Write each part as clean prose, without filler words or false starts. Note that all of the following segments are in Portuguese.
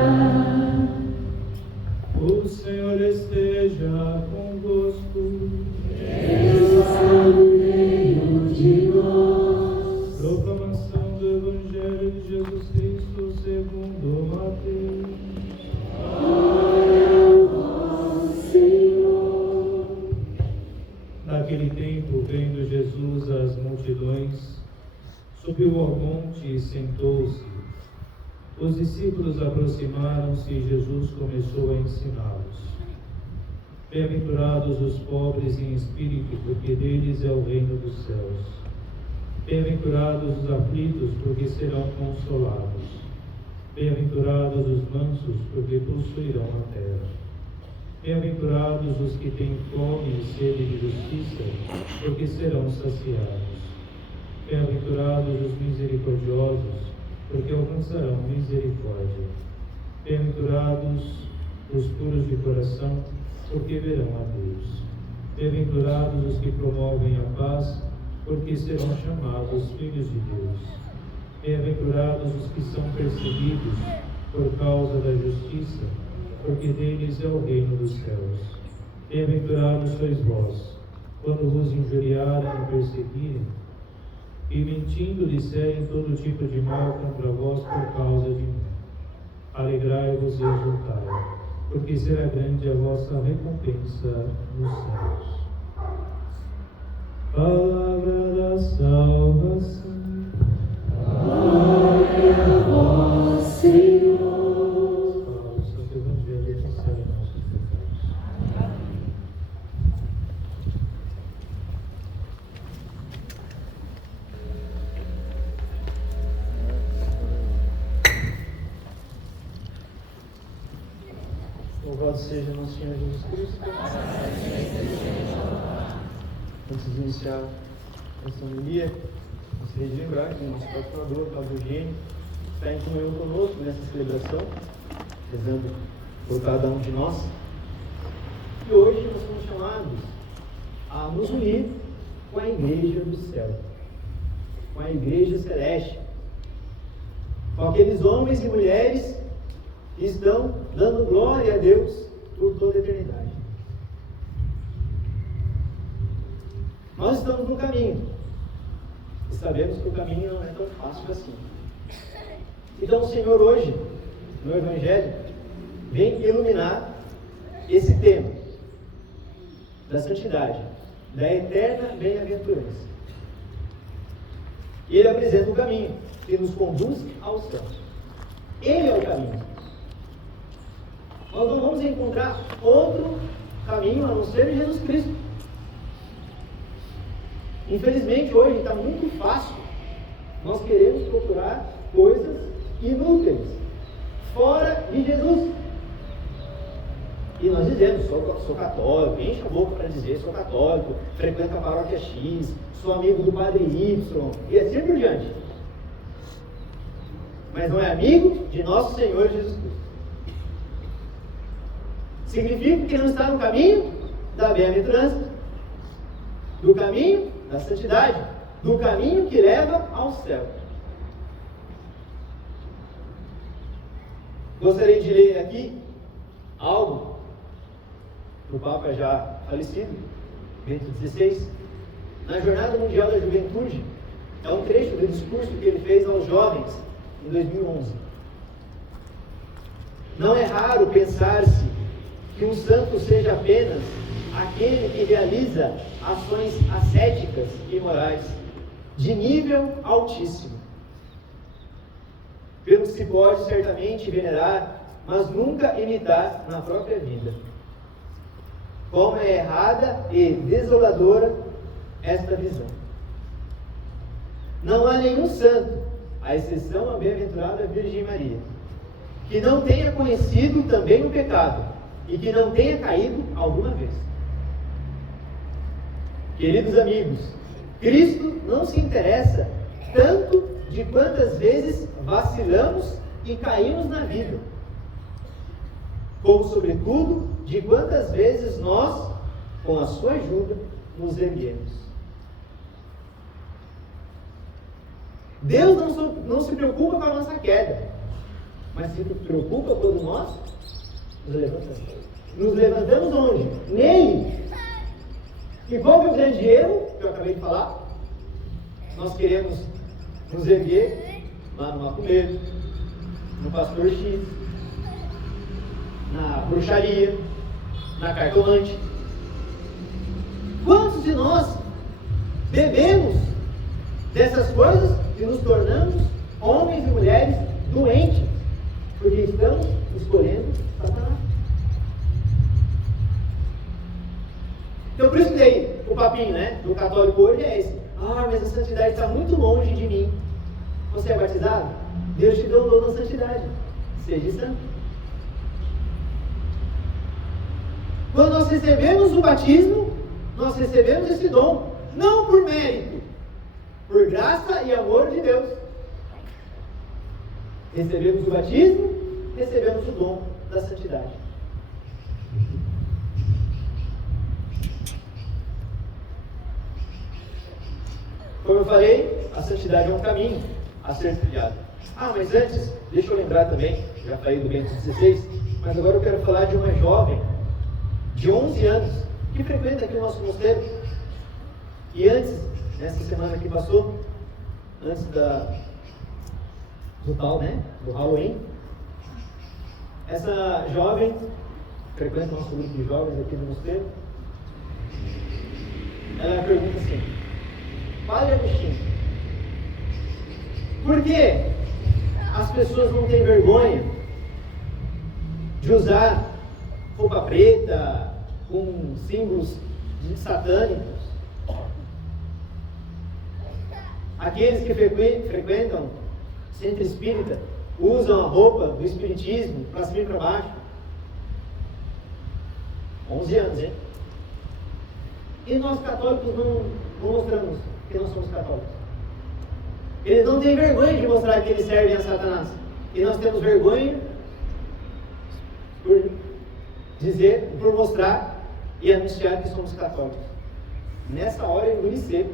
O Senhor esteja convosco. Ele está no meio de nós. Proclamação do Evangelho de Jesus Cristo segundo Mateus. Glória a vós, Senhor. Naquele tempo, vendo Jesus as multidões, subiu ao monte e sentou-se. Os discípulos aproximaram-se e Jesus começou a ensiná-los. Bem-aventurados os pobres em espírito, porque deles é o reino dos céus. Bem-aventurados os aflitos, porque serão consolados. Bem-aventurados os mansos, porque possuirão a terra. Bem-aventurados os que têm fome e sede de justiça, porque serão saciados. Bem-aventurados os misericordiosos, porque alcançarão misericórdia. Bem-aventurados os puros de coração, porque verão a Deus. Bem-aventurados os que promovem a paz, porque serão chamados filhos de Deus. Bem-aventurados os que são perseguidos por causa da justiça, porque deles é o reino dos céus. Bem-aventurados sois vós, quando vos injuriarem e perseguirem, e mentindo disserem todo tipo de mal contra vós por causa de mim. Alegrai-vos e exultai, porque será grande a vossa recompensa nos céus. Palavra da salvação. Glória a vós, Senhor. Palavra do Santo Evangelho, cancela nossos pecados. Louvado seja nosso Senhor Jesus Cristo. Antes de iniciar esta homilia, gostaria de lembrar que o nosso patrocinador, Padre Eugênio, está em comunhão conosco nessa celebração, rezando por cada um de nós. E hoje nós somos chamados a nos unir com a Igreja do Céu, com a Igreja Celeste, com aqueles homens e mulheres que estão dando glória a Deus por toda a eternidade. Nós estamos no caminho e sabemos que o caminho não é tão fácil assim. Então o Senhor hoje, no Evangelho, vem iluminar esse tema da santidade, da eterna bem-aventurança. E Ele apresenta o caminho que nos conduz ao céu. Ele é o caminho. Nós não vamos encontrar outro caminho a não ser Jesus Cristo. Infelizmente, hoje está muito fácil nós queremos procurar coisas inúteis fora de Jesus. E nós dizemos, sou católico, enche a boca para dizer, sou católico, frequento a paróquia X, sou amigo do Padre Y, e assim por diante. Mas não é amigo de nosso Senhor Jesus Cristo. Significa que não está no caminho da bem-aventurança, do caminho da santidade, do caminho que leva ao céu. Gostaria de ler aqui algo do Papa já falecido, Bento XVI, na Jornada Mundial da Juventude. É um trecho do discurso que ele fez aos jovens em 2011. Não é raro pensar-se que um santo seja apenas aquele que realiza ações ascéticas e morais de nível altíssimo, pelo que se pode certamente venerar, mas nunca imitar na própria vida. Como é errada e desoladora esta visão. Não há nenhum santo, à exceção a bem-aventurada Virgem Maria, que não tenha conhecido também o pecado e que não tenha caído alguma vez. Queridos amigos, Cristo não se interessa tanto de quantas vezes vacilamos e caímos na vida, como, sobretudo, de quantas vezes nós, com a sua ajuda, nos erguemos. Deus não se preocupa com a nossa queda. mas se preocupa quando nós nos levantamos. Nos levantamos onde? Nele. E qual que é o grande erro que eu acabei de falar? Nós queremos nos erguer lá no Macumeiro, no Pastor X, na bruxaria, na cartomante. Quantos de nós bebemos dessas coisas e nos tornamos homens e mulheres doentes, porque estamos escolhendo Satanás? Então por isso que daí o papinho, né, do católico hoje é esse: ah, mas a santidade está muito longe de mim. Você é batizado? Deus te deu o dom da santidade. Seja santo. Quando nós recebemos o batismo, nós recebemos esse dom, não por mérito, por graça e amor de Deus. Recebemos o batismo, recebemos o dom da santidade. Como eu falei, a santidade é um caminho a ser trilhado. Ah, mas antes, deixa eu lembrar também, já falei do Bento XVI, mas agora eu quero falar de uma jovem de 11 anos que frequenta aqui o nosso mosteiro. E antes, nessa semana que passou, antes do tal, né, do Halloween, essa jovem frequenta o nosso grupo de jovens aqui no mosteiro. Ela pergunta assim: Padre Agostinho, por que as pessoas não têm vergonha de usar roupa preta com símbolos satânicos? Aqueles que frequentam centro espírita usam a roupa do espiritismo para cima e para baixo. 11 anos, hein? E nós católicos não mostramos que nós somos católicos. Eles não têm vergonha de mostrar que eles servem a Satanás. E nós temos vergonha por mostrar e anunciar que somos católicos. Nessa hora eu engoli seco.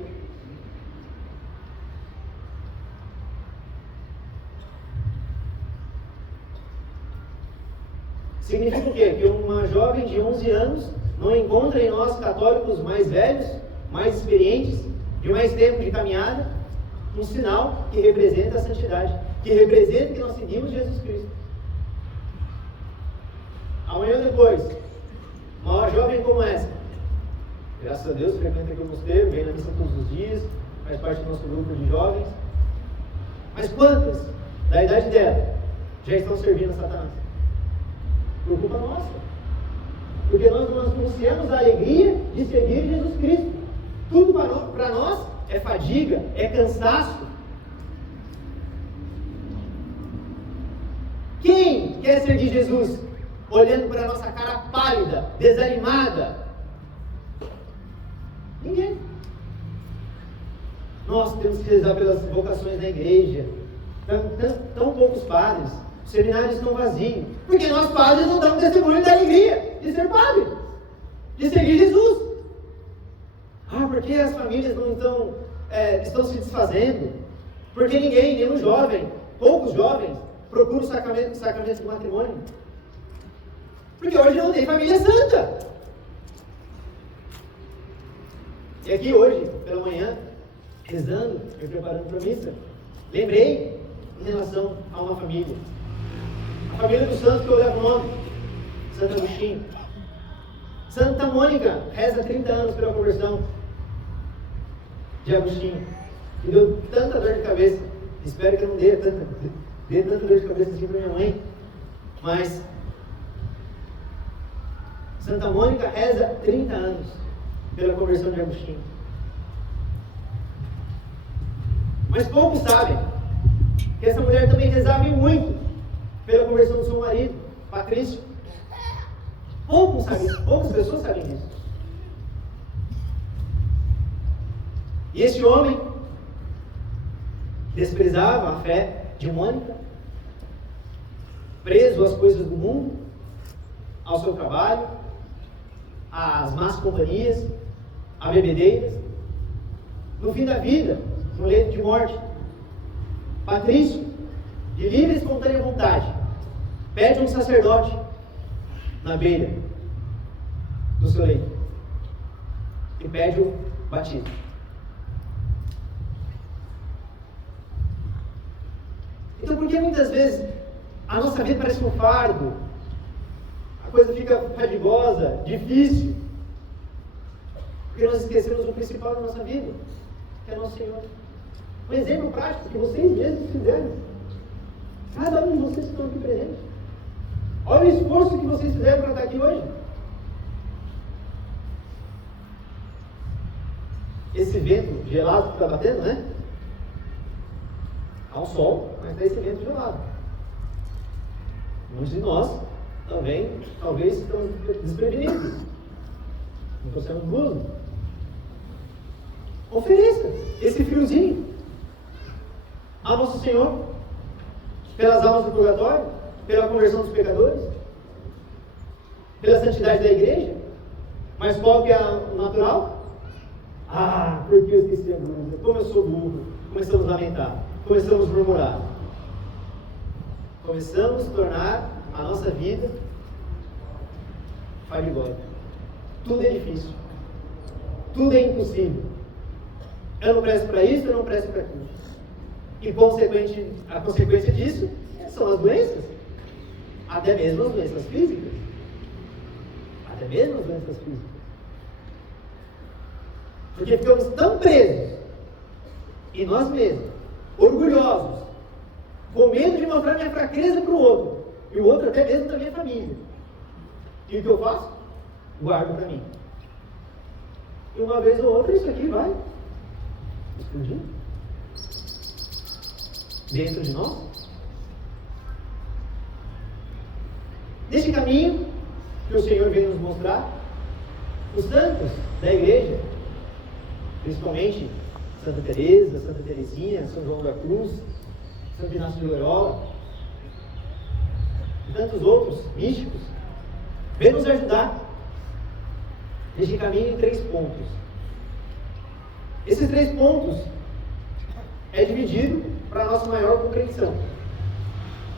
Significa o quê? Que uma jovem de 11 anos não encontra em nós católicos mais velhos, mais experientes, de mais tempo de caminhada, um sinal que representa a santidade, que representa que nós seguimos Jesus Cristo. Amanhã ou depois, uma jovem como essa, graças a Deus, frequenta aqui o mosteiro, vem na missa todos os dias, faz parte do nosso grupo de jovens. Mas quantas, da idade dela, já estão servindo a Satanás? Por culpa nossa. Porque nós não anunciamos a alegria de seguir Jesus Cristo. Tudo para nós é fadiga, é cansaço. Quem quer seguir Jesus olhando para a nossa cara pálida, desanimada? Ninguém. Nós temos que rezar pelas vocações da igreja. Tão poucos padres, os seminários estão vazios. Porque nós padres não damos testemunho da alegria de ser padre, de seguir Jesus. Ah, porque as famílias não estão se desfazendo? Porque nenhum jovem, poucos jovens, procuram o sacramento do matrimônio? Porque hoje não tem família santa. E aqui hoje, pela manhã, rezando, me preparando para a missa, lembrei em relação a uma família. A família do santo que eu levo o nome, Santo Agostinho. Santa Mônica reza 30 anos pela conversão de Agostinho. E deu tanta dor de cabeça. Espero que não dê tanta dor de cabeça assim para minha mãe. Mas Santa Mônica reza 30 anos pela conversão de Agostinho. Mas poucos sabem que essa mulher também rezava muito pela conversão do seu marido, Patrício. Poucas pessoas sabem disso. E esse homem desprezava a fé de Mônica, preso às coisas do mundo, ao seu trabalho, às más companhias, a bebedeiras. No fim da vida, no leito de morte, Patrício, de livre e espontânea vontade, pede um sacerdote na beira do seu leito e pede o batismo. Então, por que muitas vezes a nossa vida parece um fardo, a coisa fica fadigosa, difícil? Porque nós esquecemos o principal da nossa vida, que é nosso Senhor. Um exemplo prático que vocês mesmos fizeram. Cada um de vocês que estão aqui presentes. Olha o esforço que vocês fizeram para estar aqui hoje. Esse vento gelado que está batendo, né? Há um sol, mas está esse vento gelado. Muitos de nós também, talvez, estamos desprevenidos. Não trouxemos blusa. Ofereça esse friozinho a nosso Senhor, pelas almas do purgatório, pela conversão dos pecadores, pela santidade da igreja. Mas qual que é o natural? Ah, porque eu esqueci a blusa, como eu sou burro. Começamos a lamentar, começamos a murmurar. Começamos a tornar a nossa vida fadigosa. Tudo é difícil. Tudo é impossível. Eu não presto para isso, eu não presto para aquilo. E a consequência disso são as doenças. Até mesmo as doenças físicas. Até mesmo as doenças físicas. Porque ficamos tão presos em nós mesmos, orgulhosos, com medo de mostrar minha fraqueza para o outro, e o outro até mesmo da minha família. E o que eu faço? Guardo para mim. E uma vez ou outra isso aqui vai explodir dentro de nós. Nesse caminho que o Senhor vem nos mostrar, os santos da igreja, principalmente Santa Teresa, Santa Teresinha, São João da Cruz, Santo Inácio de Loyola e tantos outros místicos, vem nos ajudar neste caminho em 3 pontos. Esses 3 pontos é dividido para a nossa maior compreensão,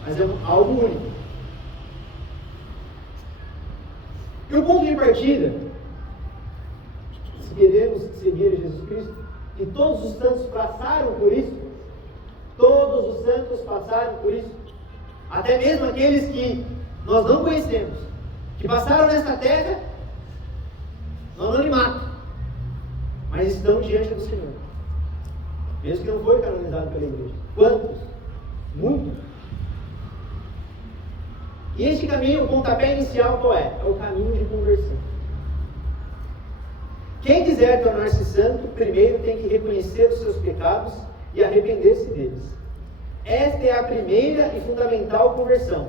mas é algo único. E o ponto de partida, se queremos seguir Jesus Cristo, e todos os santos passaram por isso, todos os santos passaram por isso, até mesmo aqueles que nós não conhecemos, que passaram nesta terra no anonimato, mas estão diante do Senhor, mesmo que não foi canonizado pela igreja. Quantos? Muitos. E este caminho, o pontapé inicial qual é? É o caminho de conversão. Quem quiser tornar-se santo, primeiro tem que reconhecer os seus pecados e arrepender-se deles. Esta é a primeira e fundamental conversão,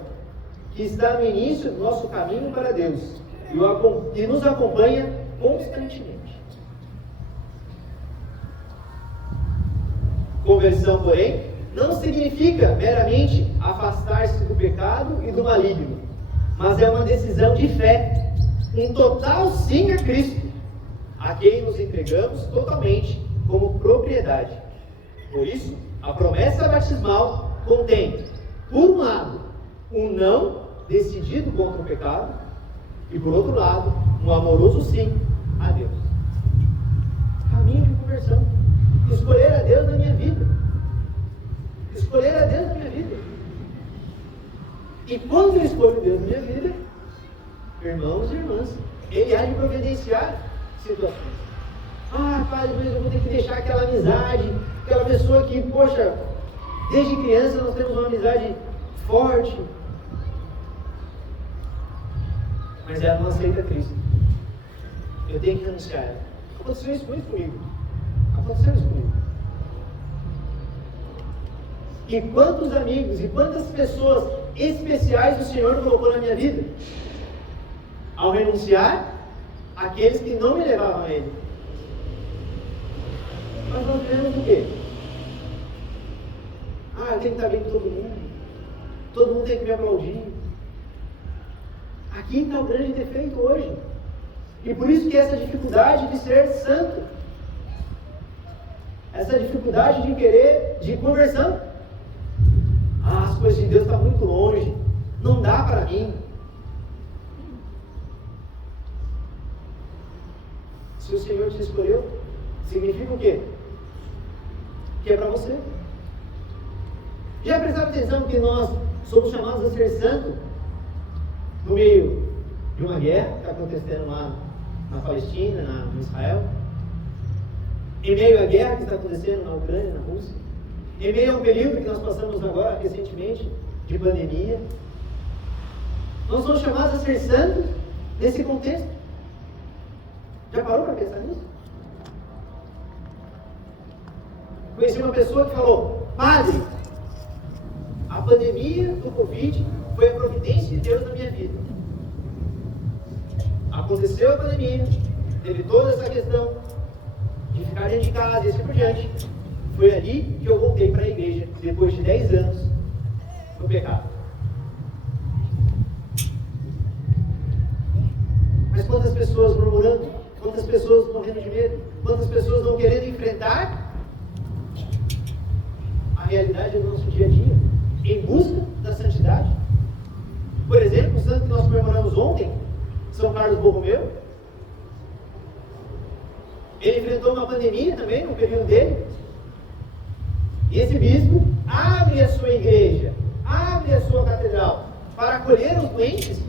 que está no início do nosso caminho para Deus e nos acompanha constantemente. Conversão, porém, não significa meramente afastar-se do pecado e do maligno, mas é uma decisão de fé, um total sim a Cristo, a quem nos entregamos totalmente como propriedade. Por isso, a promessa batismal contém, por um lado, um não decidido contra o pecado e, por outro lado, um amoroso sim a Deus. Caminho de conversão. Escolher a Deus na minha vida. Escolher a Deus na minha vida. E quando eu escolho Deus na minha vida, irmãos e irmãs, Ele há de providenciar situações. Ah, padre, mas eu vou ter que deixar aquela amizade, aquela pessoa que, poxa, desde criança nós temos uma amizade forte, mas ela não aceita Cristo. Eu tenho que renunciar a ela. Aconteceu isso muito comigo. Aconteceu isso comigo. E quantos amigos e quantas pessoas especiais o Senhor colocou na minha vida? Ao renunciar àqueles que não me levavam a Ele. Mas nós vivemos o quê? Ah, eu tenho que estar bem com todo mundo. Todo mundo tem que me aplaudir. Aqui está o grande defeito hoje. E por isso que essa dificuldade de ser santo, essa dificuldade de querer, de conversão. Ah, as coisas de Deus estão muito longe. Não dá para mim. Se o Senhor te escolheu, significa o quê? Que é para você. Já prestaram atenção que nós somos chamados a ser santos no meio de uma guerra que está acontecendo lá na Palestina, no Israel? Em meio à guerra que está acontecendo na Ucrânia, na Rússia? Em meio a um período que nós passamos agora, recentemente, de pandemia? Nós somos chamados a ser santos nesse contexto. Já parou para pensar nisso? Conheci uma pessoa que falou: padre, a pandemia do Covid foi a providência de Deus na minha vida. Aconteceu a pandemia, teve toda essa questão de ficar dentro de casa e assim por diante. Foi ali que eu voltei para a igreja, depois de 10 anos no pecado. Mas quantas pessoas murmurando, quantas pessoas morrendo de medo, quantas pessoas não querendo enfrentar a realidade do nosso dia a dia, em busca da santidade. Por exemplo, o santo que nós comemoramos ontem, São Carlos Borromeu, ele enfrentou uma pandemia também no período dele. E esse bispo abre a sua igreja, abre a sua catedral para acolher os doentes,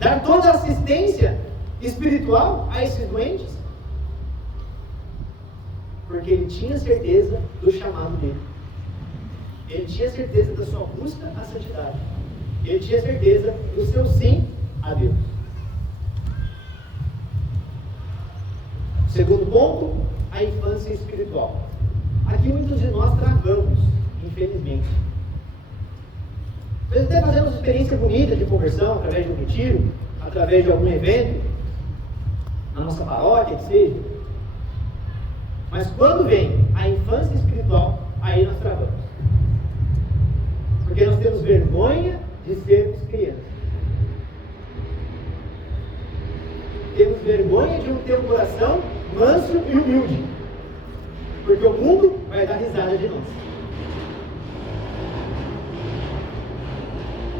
dar toda a assistência espiritual a esses doentes, porque ele tinha certeza do chamado dele. Ele tinha certeza da sua busca à santidade. Ele tinha certeza do seu sim a Deus. Segundo ponto, a infância espiritual. Aqui muitos de nós travamos, infelizmente. Nós até fazemos experiência bonita de conversão através de um retiro, através de algum evento, na nossa paróquia, que seja. Mas quando vem a infância espiritual, aí nós travamos. Porque nós temos vergonha de sermos crianças. Temos vergonha de ter um coração manso e humilde. Porque o mundo vai dar risada de nós.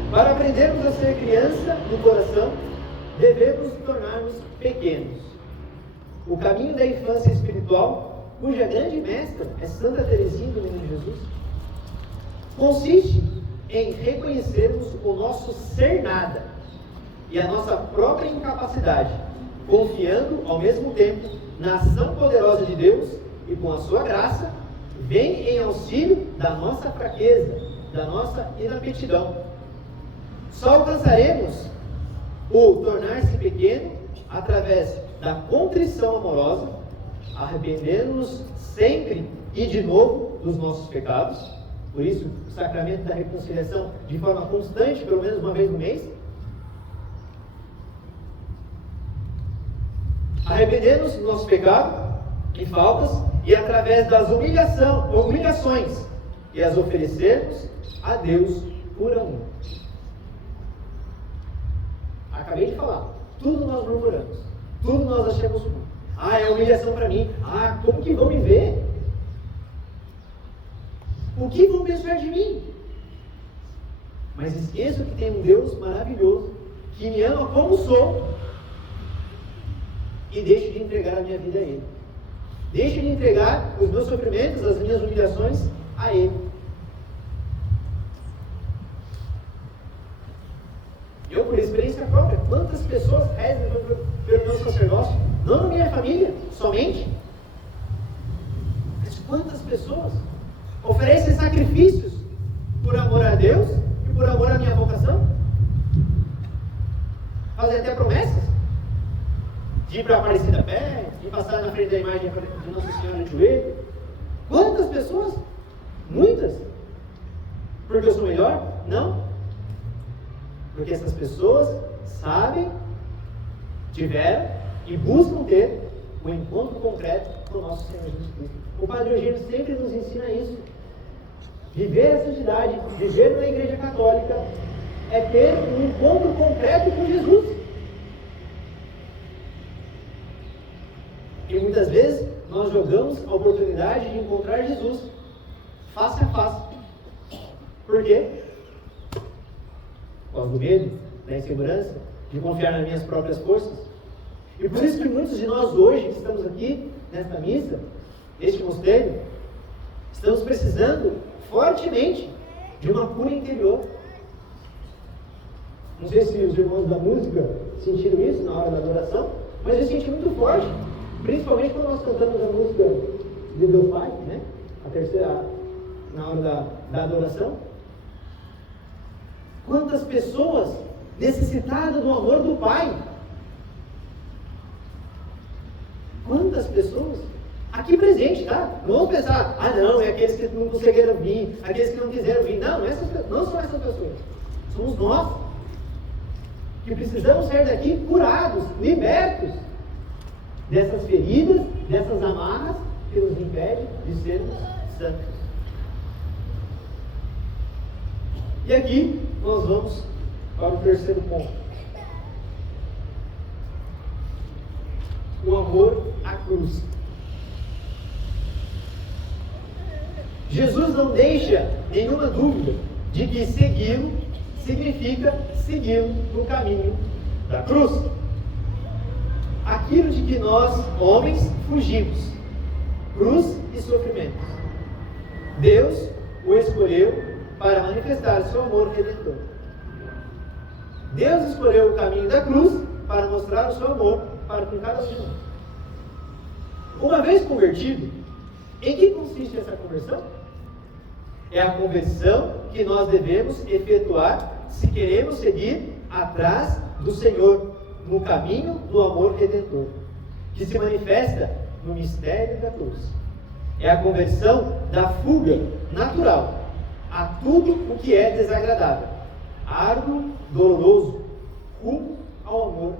Para aprendermos a ser criança no coração, devemos nos tornarmos pequenos. O caminho da infância espiritual, cuja grande mestra é Santa Teresinha do Menino Jesus, consiste em reconhecermos o nosso ser nada e a nossa própria incapacidade, confiando ao mesmo tempo na ação poderosa de Deus e com a sua graça, vem em auxílio da nossa fraqueza, da nossa inaptidão. Só alcançaremos o tornar-se pequeno através da contrição amorosa, arrependendo-nos sempre e de novo dos nossos pecados. Por isso, o sacramento da reconciliação de forma constante, pelo menos uma vez no mês. Arrependendo-nos do nosso pecado e faltas, e através das humilhações, e as oferecermos a Deus por amor. Acabei de falar, tudo nós murmuramos, tudo nós achamos ruim. É humilhação para mim. Como que vão me ver? O que vão pensar de mim? Mas esqueço que tem um Deus maravilhoso, que me ama como sou, e deixo de entregar a minha vida a Ele. Deixo de entregar os meus sofrimentos, as minhas humilhações a Ele. Eu, por experiência própria, quantas pessoas rezam pelo meu sacerdócio? Não na minha família, somente. Mas quantas pessoas oferecem sacrifícios por amor a Deus e por amor à minha vocação? Fazem até promessas de ir para a Aparecida Pé, de passar na frente da imagem de Nossa Senhora de joelho. Quantas pessoas? Muitas. Porque eu sou melhor? Não. Porque essas pessoas sabem, tiveram e buscam ter o encontro concreto com o nosso Senhor Jesus Cristo. O Padre Eugênio sempre nos ensina isso. Viver a santidade, viver na Igreja Católica, é ter um encontro concreto com Jesus. E muitas vezes nós jogamos a oportunidade de encontrar Jesus face a face. Por quê? Por causa do medo, da insegurança, de confiar nas minhas próprias forças. E por isso que muitos de nós hoje, que estamos aqui, nesta missa, neste mosteiro, estamos precisando fortemente de uma cura interior. Não sei se os irmãos da música sentiram isso na hora da adoração, mas eu senti muito forte, principalmente quando nós cantamos a música de Deus Pai, né? A terceira, na hora da adoração. Quantas pessoas necessitadas do amor do Pai? Quantas pessoas? Aqui presente, tá? Não vamos pensar, não, é aqueles que não conseguiram vir, aqueles que não quiseram vir. Não, não são essas pessoas. Somos nós que precisamos sair daqui curados, libertos dessas feridas, dessas amarras que nos impedem de sermos santos. E aqui nós vamos para o terceiro ponto. O amor à cruz. Jesus não deixa nenhuma dúvida de que segui-lo significa segui-lo no caminho da cruz. Aquilo de que nós, homens, fugimos. Cruz e sofrimentos. Deus o escolheu para manifestar seu amor redentor. Deus escolheu o caminho da cruz para mostrar o seu amor para com cada um de nós. Uma vez convertido, em que consiste essa conversão? É a conversão que nós devemos efetuar se queremos seguir atrás do Senhor no caminho do amor redentor, que se manifesta no mistério da cruz. É a conversão da fuga natural a tudo o que é desagradável, árduo, doloroso, rumo ao amor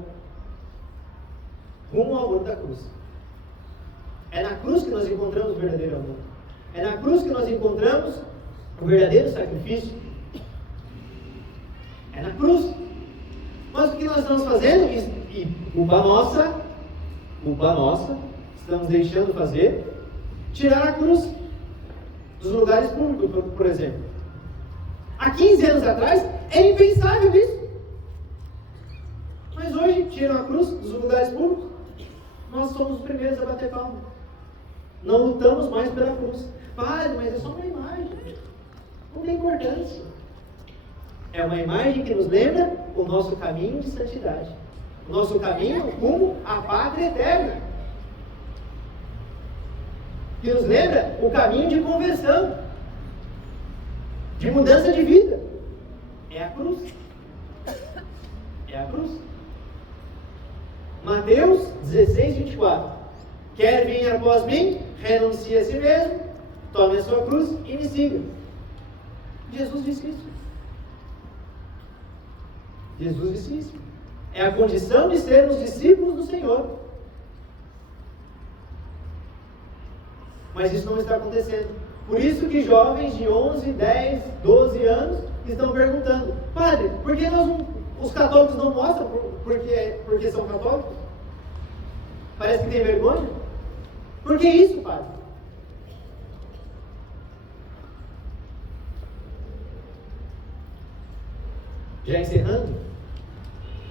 da cruz. É na cruz que nós encontramos o verdadeiro amor. É na cruz que nós encontramos o verdadeiro sacrifício. É na cruz. Mas o que nós estamos fazendo? E culpa nossa, estamos deixando fazer, tirar a cruz dos lugares públicos, por exemplo. Há 15 anos atrás, era impensável isso. Mas hoje, tiram a cruz dos lugares públicos, nós somos os primeiros a bater palma. Não lutamos mais pela cruz. Padre, mas é só uma imagem. Não tem importância. É uma imagem que nos lembra o nosso caminho de santidade. O nosso caminho rumo à pátria eterna. Que nos lembra o caminho de conversão. De mudança de vida. É a cruz. É a cruz. Mateus 16, 24. Quer vir após mim? Renuncie a si mesmo. Tome a sua cruz e me siga. Jesus disse isso. Jesus disse isso. É a condição de sermos discípulos do Senhor. Mas isso não está acontecendo. Por isso que jovens de 11, 10, 12 anos estão perguntando: Padre, por que os católicos não mostram porque são católicos? Parece que tem vergonha. Por que isso, Padre? Já encerrando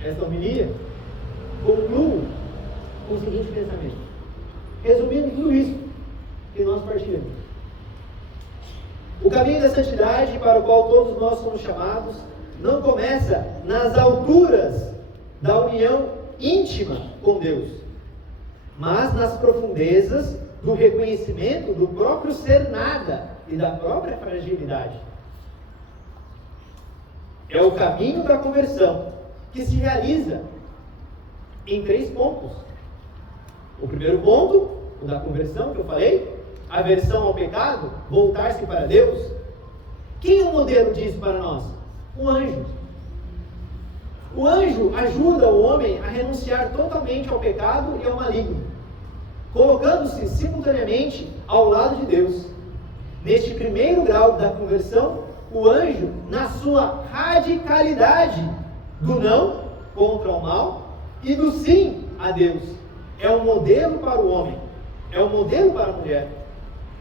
esta homilia, concluo com o seguinte pensamento. Resumindo tudo isso que nós partilhamos. O caminho da santidade para o qual todos nós somos chamados não começa nas alturas da união íntima com Deus, mas nas profundezas do reconhecimento do próprio ser nada e da própria fragilidade. É o caminho da conversão, que se realiza em 3 pontos. O primeiro ponto, o da conversão que eu falei, aversão ao pecado, voltar-se para Deus. Quem é o modelo disso para nós? O anjo. O anjo ajuda o homem a renunciar totalmente ao pecado e ao maligno, colocando-se simultaneamente ao lado de Deus. Neste primeiro grau da conversão, o anjo, na sua radicalidade do não contra o mal e do sim a Deus, é um modelo para o homem, é um modelo para a mulher.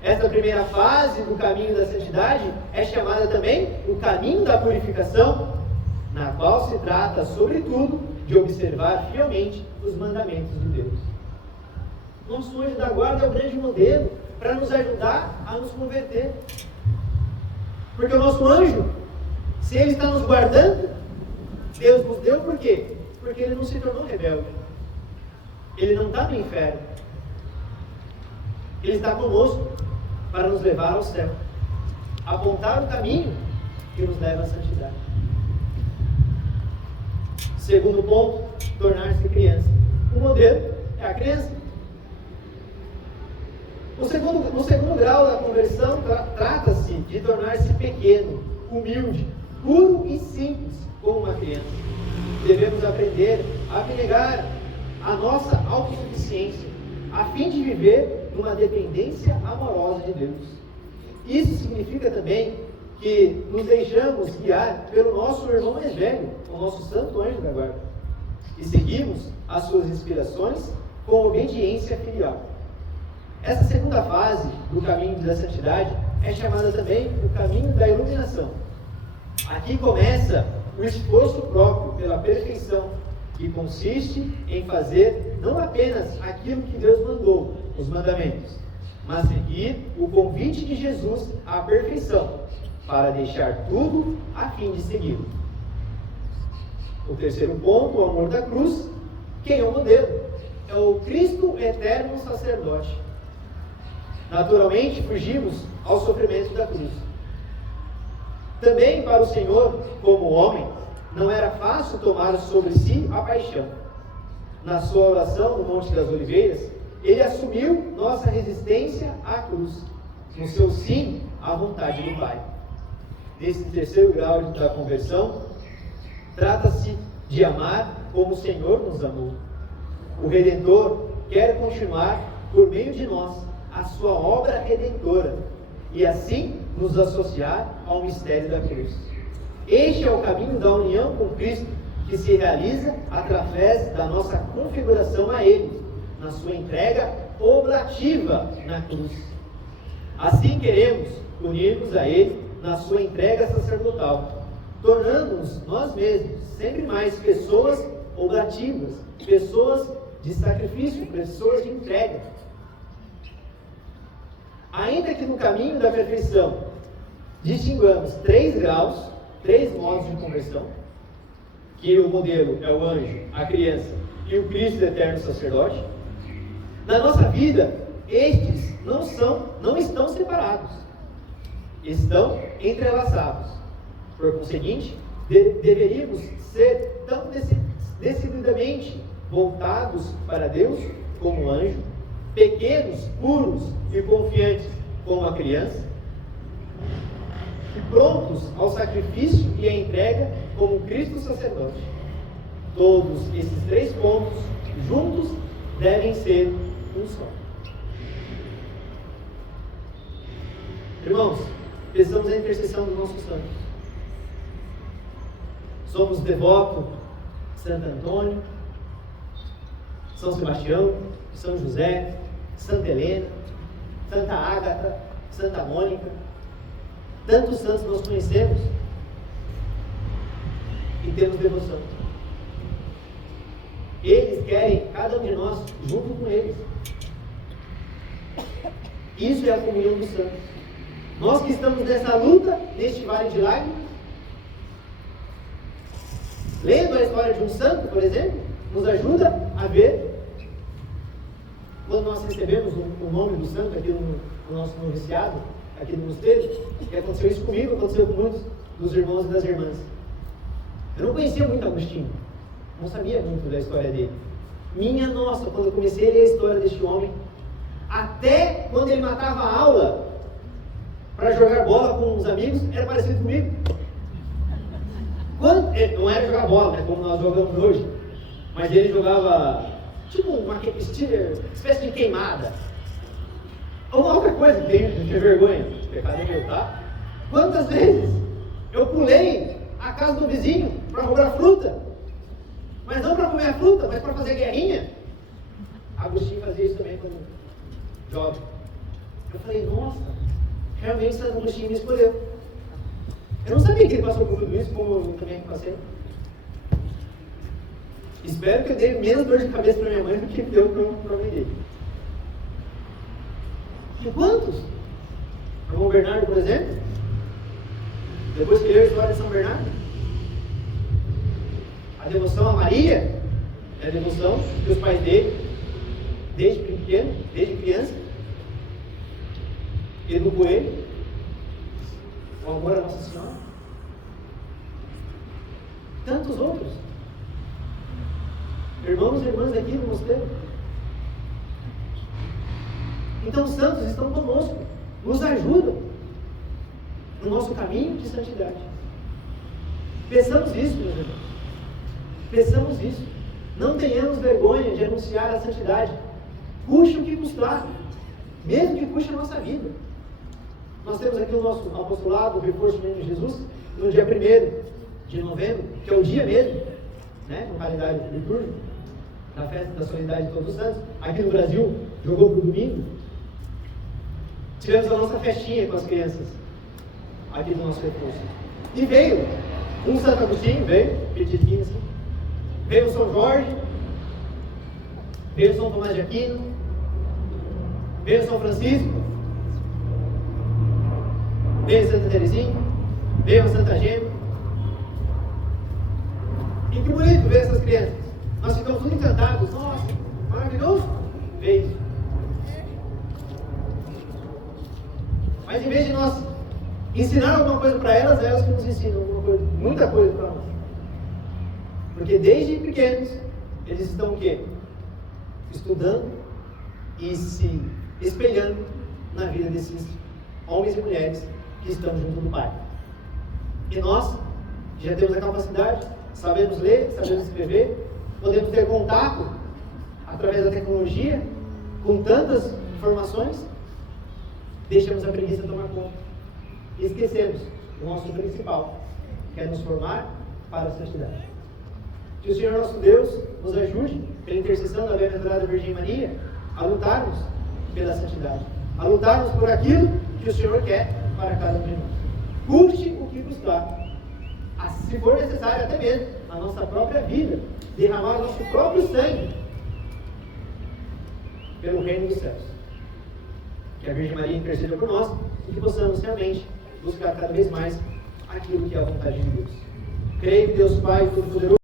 Essa primeira fase do caminho da santidade é chamada também o caminho da purificação, na qual se trata, sobretudo, de observar fielmente os mandamentos de Deus. Nosso anjo da guarda é o grande modelo para nos ajudar a nos converter. Porque o nosso anjo, se ele está nos guardando, Deus nos deu por quê? Porque ele não se tornou rebelde. Ele não está no inferno. Ele está conosco para nos levar ao céu, apontar o caminho que nos leva à santidade. Segundo ponto, tornar-se criança. O modelo é a criança. No segundo grau da conversão, trata-se de tornar-se pequeno, humilde, puro e simples, como uma criança. Devemos aprender a abnegar a nossa autossuficiência, a fim de viver numa dependência amorosa de Deus. Isso significa também que nos deixamos guiar pelo nosso irmão mais velho, o nosso santo anjo da guarda, e seguimos as suas inspirações com obediência filial. Essa segunda fase do caminho da santidade é chamada também o caminho da iluminação. Aqui começa o esforço próprio pela perfeição, que consiste em fazer não apenas aquilo que Deus mandou, os mandamentos, mas seguir o convite de Jesus à perfeição, para deixar tudo a fim de segui-lo. O terceiro ponto, o amor da cruz. Quem é o modelo? É o Cristo eterno sacerdote. Naturalmente, fugimos ao sofrimento da cruz. Também para o Senhor, como homem, não era fácil tomar sobre si a paixão. Na sua oração no Monte das Oliveiras, ele assumiu nossa resistência à cruz, no seu sim à vontade do Pai. Nesse terceiro grau da conversão, trata-se de amar como o Senhor nos amou. O Redentor quer continuar, por meio de nós, a sua obra redentora e assim nos associar ao mistério da cruz. Este é o caminho da união com Cristo, que se realiza através da nossa configuração a Ele, na sua entrega oblativa na cruz. Assim queremos unir-nos a Ele na sua entrega sacerdotal, tornando-nos nós mesmos sempre mais pessoas oblativas, pessoas de sacrifício, pessoas de entrega. Ainda que no caminho da perfeição distinguamos 3 graus, 3 modos de conversão, que o modelo é o anjo, a criança e o Cristo eterno sacerdote, na nossa vida, estes não estão separados, estão entrelaçados. Por conseguinte, deveríamos ser tão decididamente voltados para Deus como anjo, pequenos, puros e confiantes como a criança, e prontos ao sacrifício e à entrega como Cristo sacerdote. Todos esses 3 pontos juntos devem ser um só. Irmãos, precisamos da intercessão dos nossos santos. Somos devotos de Santo Antônio, São Sebastião, São José, Santa Helena, Santa Ágata, Santa Mônica. Tantos santos nós conhecemos e temos devoção. Eles querem cada um de nós junto com eles. Isso é a comunhão dos santos. Nós que estamos nessa luta, neste vale de lágrimas, lendo a história de um santo, por exemplo, nos ajuda a ver, quando nós recebemos o nome do santo aqui no nosso noviciado, aqui no mosteiro, que aconteceu isso comigo, aconteceu com muitos dos irmãos e das irmãs. Eu não conhecia muito Agostinho, não sabia muito da história dele. Minha nossa, quando eu comecei a ler a história deste homem, até quando ele matava a aula para jogar bola com os amigos, era parecido comigo. Não era jogar bola, né, como nós jogamos hoje, mas ele jogava tipo uma espécie de queimada. Uma outra coisa que tem vergonha, pecado é meu, tá? Quantas vezes eu pulei a casa do vizinho para roubar fruta, mas não para comer a fruta, mas para fazer guerrinha? Agostinho fazia isso também quando jovem. Eu falei, nossa, realmente Santo Agostinho me escolheu. Eu não sabia que ele passou por tudo isso, como eu também passei. Espero que eu dei menos dor de cabeça para minha mãe do que deu para a mãe dele. E quantos? O irmão Bernardo, por exemplo, depois que leu a história de São Bernardo, a devoção a Maria é a devoção que os pais dele, desde pequeno, desde criança, educou ele, o amor a Nossa Senhora. Tantos outros. Irmãos e irmãs aqui no mosteiro. Então os santos estão conosco, nos ajudam no nosso caminho de santidade. Peçamos isso, meus irmãos. Peçamos isso. Não tenhamos vergonha de anunciar a santidade. Custe o que custar, mesmo que custe a nossa vida. Nós temos aqui o nosso apostolado, o Reforço do Menino Jesus, no dia 1º de novembro, que é o dia mesmo, né, no calendário litúrgico, da festa da solenidade de Todos os Santos. Aqui no Brasil, jogou para o domingo. Tivemos a nossa festinha com as crianças, aqui do nosso reforço. E veio um Santo Agostinho, veio, pequenininho assim. Veio o São Jorge, veio o São Tomás de Aquino, veio o São Francisco, veio Santa Teresinha, veio a Santa Gema. E que bonito ver essas crianças. Nós ficamos muito encantados. Nossa, maravilhoso ver isso. Mas em vez de nós ensinar alguma coisa para elas, elas que nos ensinam alguma coisa, muita coisa para nós. Porque desde pequenos, eles estão o quê? Estudando e se espelhando na vida desses homens e mulheres que estão junto do Pai. E nós, que já temos a capacidade, sabemos ler, sabemos escrever, podemos ter contato através da tecnologia com tantas informações, deixamos a preguiça tomar conta. E esquecemos o nosso principal, que é nos formar para a santidade. Que o Senhor nosso Deus nos ajude, pela intercessão da bem-aventurada Virgem Maria, a lutarmos pela santidade, a lutarmos por aquilo que o Senhor quer para cada um de nós. Custe o que custar, se for necessário até mesmo a nossa própria vida, derramar o nosso próprio sangue pelo reino dos céus. Que a Virgem Maria interceda por nós e que possamos realmente buscar cada vez mais aquilo que é a vontade de Deus. Creio que Deus Pai Todo-Poderoso